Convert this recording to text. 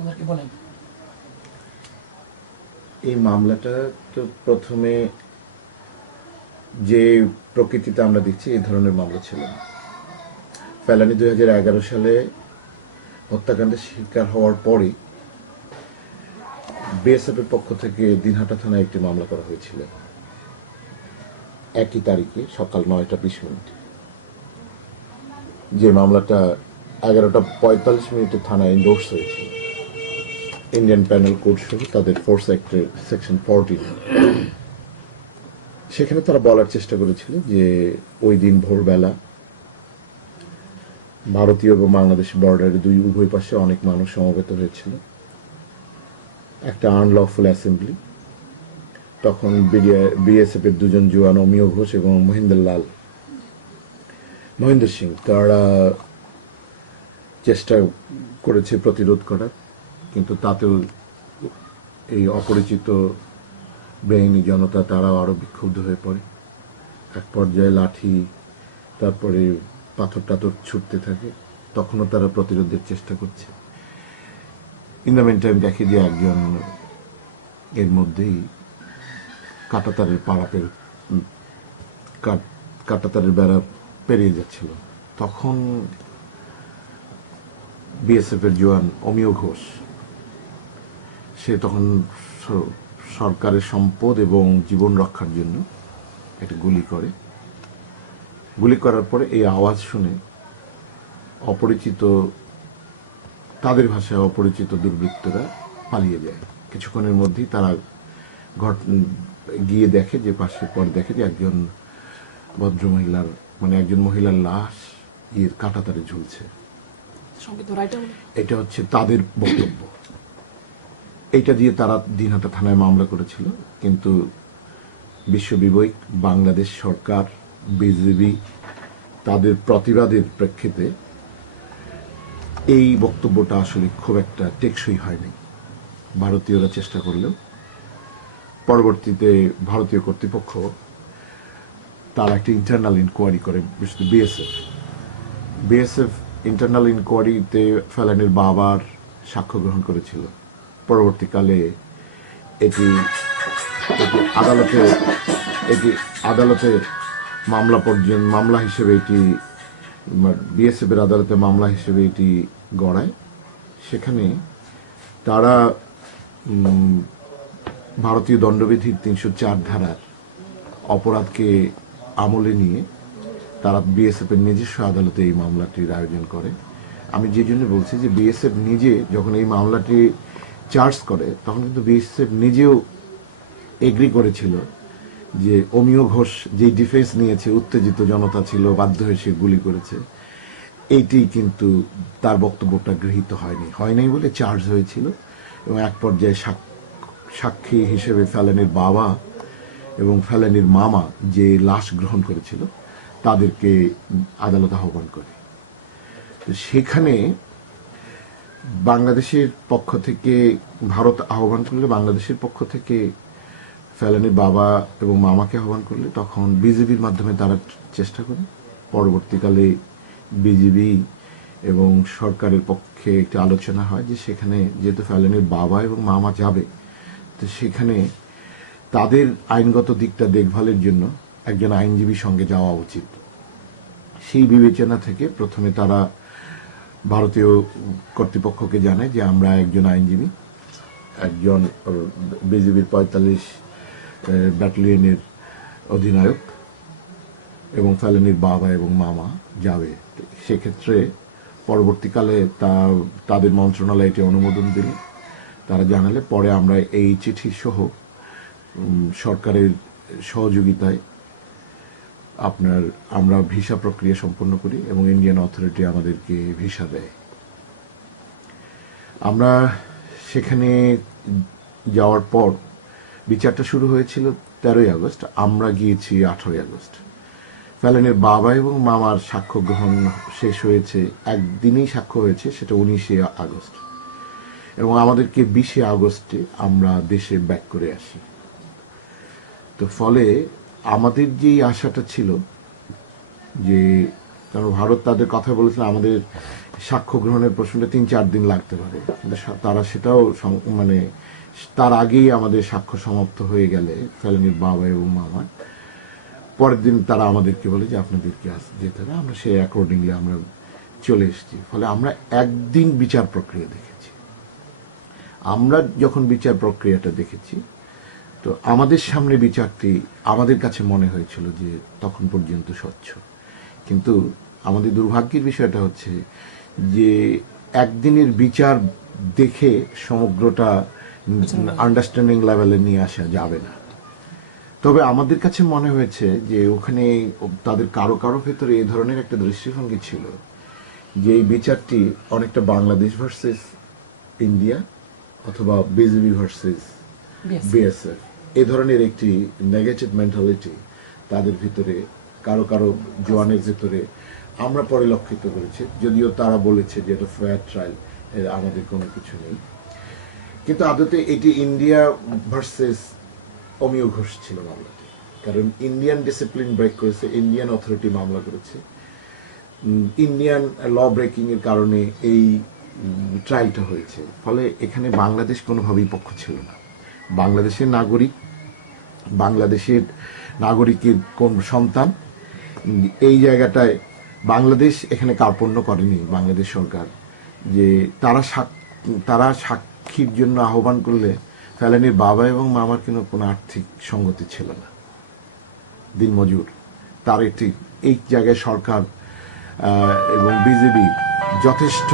ওদেরকে বলেন। এই মামলাটা তো প্রথমে যে প্রকৃতিতে আমরা দেখছি এই ধরনের মামলা ছিল না। ফেলানি 2011 সালে হত্যাকাণ্ডের শিকার হওয়ার পরই বিএসএফের পক্ষ থেকে দিনহাটা থানায় একটি মামলা করা হয়েছিল একই তারিখে সকাল 9:20। যে মামলাটা 11:45 থানায় এন্ডোর্স হয়েছিল ইন্ডিয়ান প্যানেল কোড সহ তাদের ফোর্স অ্যাক্টের সেকশন 14। সেখানে তারা বলার চেষ্টা করেছিল যে ওই দিন ভোরবেলা ভারতীয় এবং বাংলাদেশ বর্ডারের উভয় পাশে অনেক মানুষ সমবেত হয়েছিল, একটা আনলফুল অ্যাসেম্বলি। তখন বিএসএফ এর দুজন জওয়ান অমিয় ঘোষ এবং মহেন্দ্র সিং তারা চেষ্টা করেছে প্রতিরোধ করার, কিন্তু তাতেও এই অপরিচিত বেআইনি জনতা তারাও আরো বিক্ষুব্ধ হয়ে পড়ে। এক পর্যায়ে লাঠি তারপরে পাথর টাথর ছুটতে থাকে। তখনও তারা প্রতিরোধের চেষ্টা করছে। ইন দ্য মেন টাইম দেখে যে একজন এর মধ্যেই কাঁটাতারের বেড়া পেরিয়ে যাচ্ছিল। তখন বিএসএফ এর জওয়ান অমিয় ঘোষ সে তখন সরকারের সম্পদ এবং জীবন রক্ষার জন্য একটা গুলি করে। গুলি করার পরে এই আওয়াজ শুনে অপরিচিত, তাদের ভাষায় অপরিচিত দুর্বৃত্তরা পালিয়ে যায়। কিছুক্ষণের মধ্যেই তারা গিয়ে দেখে যে পরে দেখে যে একজন ভদ্রমহিলার একজন মহিলার লাশ এর কাঁটাতারে ঝুলছে। এটা হচ্ছে তাদের বক্তব্য। এটা দিয়ে তারা দিনহাটা থানায় মামলা করেছিল, কিন্তু বিশ্ববিবৈক বাংলাদেশ সরকার বিজিবি তাদের প্রতিবাদের প্রেক্ষিতে এই বক্তব্যটা আসলে খুব একটা টেকসই হয়নি। ভারতীয়রা চেষ্টা করলেও পরবর্তীতে ভারতীয় কর্তৃপক্ষ তারা একটা ইন্টারনাল ইনকোয়ারি করে, বিএসএফ ইন্টারনাল ইনকোয়ারিতে ফেলানির বাবার সাক্ষ্য গ্রহণ করেছিল। পরবর্তীকালে এটি আদালতে মামলা হিসেবে এটি বিএসএফ এর আদালতে মামলা হিসেবে এটি গড়ায়। সেখানে তারা ভারতীয় দণ্ডবিধির 304 ধারার অপরাধকে আমলে নিয়ে তারা বিএসএফ এর নিজস্ব আদালতে এই মামলাটির আয়োজন করে। আমি যে জন্য বলছি যে বিএসএফ নিজে যখন এই মামলাটি চার্জ করে তখন কিন্তু বিএসএফ নিজেও এগ্রি করেছিল যে অমিয় ঘোষ যে ডিফেন্স নিয়েছে, উত্তেজিত জনতা ছিল, বাধ্য হয়ে সে গুলি করেছে, এইটি কিন্তু তার বক্তব্যটা গৃহীত হয়নি বলে চার্জ হয়েছিল। এবং এক পর্যায়ে সাক্ষী হিসেবে ফেলানির বাবা এবং ফেলানির মামা যে লাশ গ্রহণ করেছিল তাদেরকে আদালত আহ্বান করে। সেখানে বাংলাদেশের পক্ষ থেকে ভারত আহ্বান করলে, বাংলাদেশের পক্ষ থেকে ফেলানির বাবা এবং মামাকে আহ্বান করলে তখন বিজিবির মাধ্যমে তারা চেষ্টা করে। পরবর্তীকালে বিজিবি এবং সরকারের পক্ষে একটি আলোচনা হয় যে সেখানে যেহেতু ফেলানির বাবা এবং মামা যাবে, তো সেখানে তাদের আইনগত দিকটা দেখভালের জন্য একজন আইনজীবীর সঙ্গে যাওয়া উচিত। সেই বিবেচনা থেকে প্রথমে তারা ভারতীয় কর্তৃপক্ষকে জানায় যে আমরা একজন আইনজীবী, একজন বিজিবির 45 ব্যাটালিয়নের অধিনায়ক এবং ফেলানির বাবা এবং মামা যাবে। সেক্ষেত্রে পরবর্তীকালে তাদের মন্ত্রণালয় এটি অনুমোদন দিল, তারা জানালে পরে আমরা এই চিঠি সহ সরকারের সহযোগিতায় আমরা ভিসা প্রক্রিয়া সম্পন্ন করি এবং ইন্ডিয়ান অথরিটি আমাদেরকে ভিসা দেয়। আমরা সেখানে যাওয়ার পর বিচারটা শুরু হয়েছিল 13ই আগস্ট, আমরা গিয়েছি 18ই আগস্ট। ফেলানির বাবা এবং মামার সাক্ষ্য গ্রহণ শেষ হয়েছে, একদিনেই সাক্ষ্য হয়েছে, সেটা 19শে আগস্ট, এবং আমাদেরকে 20শে আগস্টে আমরা দেশে ব্যাক করে আসি। তো ফলে আমাদের যেই আশাটা ছিল যে কারণ ভারত তাদের কথা বলেছিল আমাদের সাক্ষ্য গ্রহণের প্রশ্নটা 3-4 দিন লাগতে পারে, কিন্তু তারা সেটাও মানে তার আগেই আমাদের সাক্ষ্য সমাপ্ত হয়ে গেলে ফেলানির বাবা এবং মামার পরের দিন তারা আমাদেরকে বলে যে আপনাদেরকে যেতে হবে, আমরা সেই অ্যাকর্ডিংলি আমরা চলে এসেছি। ফলে আমরা একদিন বিচার প্রক্রিয়া দেখেছি। আমরা যখন বিচার প্রক্রিয়াটা দেখেছি, তো আমাদের সামনে বিচারটি আমাদের কাছে মনে হয়েছিল যে তখন পর্যন্ত স্বচ্ছ। কিন্তু আমাদের দুর্ভাগ্যের বিষয়টা হচ্ছে যে একদিনের বিচার দেখে সমগ্রটা আন্ডারস্ট্যান্ডিং লেভেলে নিয়ে আসা যাবে না। তবে আমাদের কাছে মনে হয়েছে যে ওখানে তাদের কারো কারো ভেতরে এই ধরনের একটা দৃষ্টিভঙ্গি ছিল যে এই বিচারটি অনেকটা বাংলাদেশ ভার্সেস ইন্ডিয়া অথবা বিজেপি ভার্সেস বিএসএফ এই ধরনের একটি নেগেটিভ মেন্টালিটি তাদের ভিতরে কারো কারো জওয়ানের ভিতরে আমরা পরিলক্ষিত করেছি। যদিও তারা বলেছে যে এটা ফেয়ার ট্রায়াল, আমাদের কোনো কিছু নেই, কিন্তু আদতে এটি ইন্ডিয়া ভার্সেস অমিয় ঘোষ ছিল মামলাটি। কারণ ইন্ডিয়ান ডিসিপ্লিন ব্রেক করেছে, ইন্ডিয়ান অথরিটি মামলা করেছে, ইন্ডিয়ান ল ব্রেকিং এর কারণে এই ট্রায়ালটা হয়েছে। ফলে এখানে বাংলাদেশ কোনোভাবেই পক্ষ ছিল না। বাংলাদেশের নাগরিক, বাংলাদেশের নাগরিকের কোন সন্তান, এই জায়গাটায় বাংলাদেশ এখানে কার্পণ্য করেনি। বাংলাদেশ সরকার যে তারা সাক্ষীর জন্য আহ্বান করলে ফেলানির বাবা এবং মামার কোনো আর্থিক সঙ্গতি ছিল না, দিনমজুর। তার একটি এই জায়গায় সরকার এবং বিজেপি যথেষ্ট